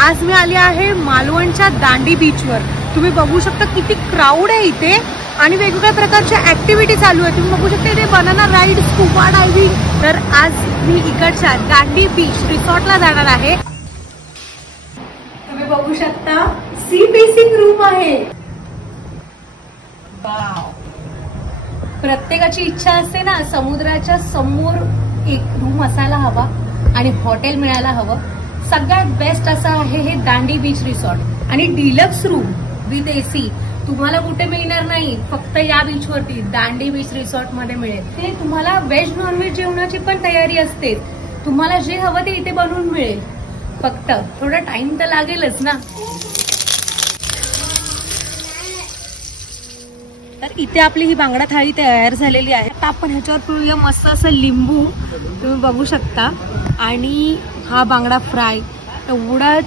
आज मी आली आहे मालवणच्या दांडी बीचवर। तुम्ही बघू शकता किती क्राऊड आहे इथे आणि वेगवेगळ्या प्रकारच्या ऍक्टिव्हिटी चालू आहे। तुम्ही बघू शकता इथे बनाना राईड, स्कूबा डायव्हिंग। तर आज मी इकडच्या दांडी बीच रिसॉर्टला जाणार आहे। तुम्ही बघू शकता सी फेसिंग रूम आहे। वाव, प्रत्येकाची इच्छा असते ना समुद्राच्या समोर एक रूम असायला हवा आणि हॉटेल मिळायला हवं। सगळ्यात बेस्ट असं आहे हे दांडी बीच रिसॉर्ट आणि डिलक्स रूम विथ एसी तुम्हाला कुठे मिळणार नाही, फक्त या बीच वरती दांडी बीच रिसॉर्ट मध्ये मिळेल। ते तुम्हाला व्हेज नॉनव्हेज जेवणाची पण तयारी असते, तुम्हाला जे हवं ते इथे बनवून मिळेल। फक्त थोडा टाइम तर लागेलच ना। तर इथे आपली ही बांगडा थाळी तयार झालेली आहे। आता आपण ह्याच्यावर पिळूया मस्त असं लिंबू, तुम्ही बघू शकता। आणि हा बांगडा फ्राय एवढा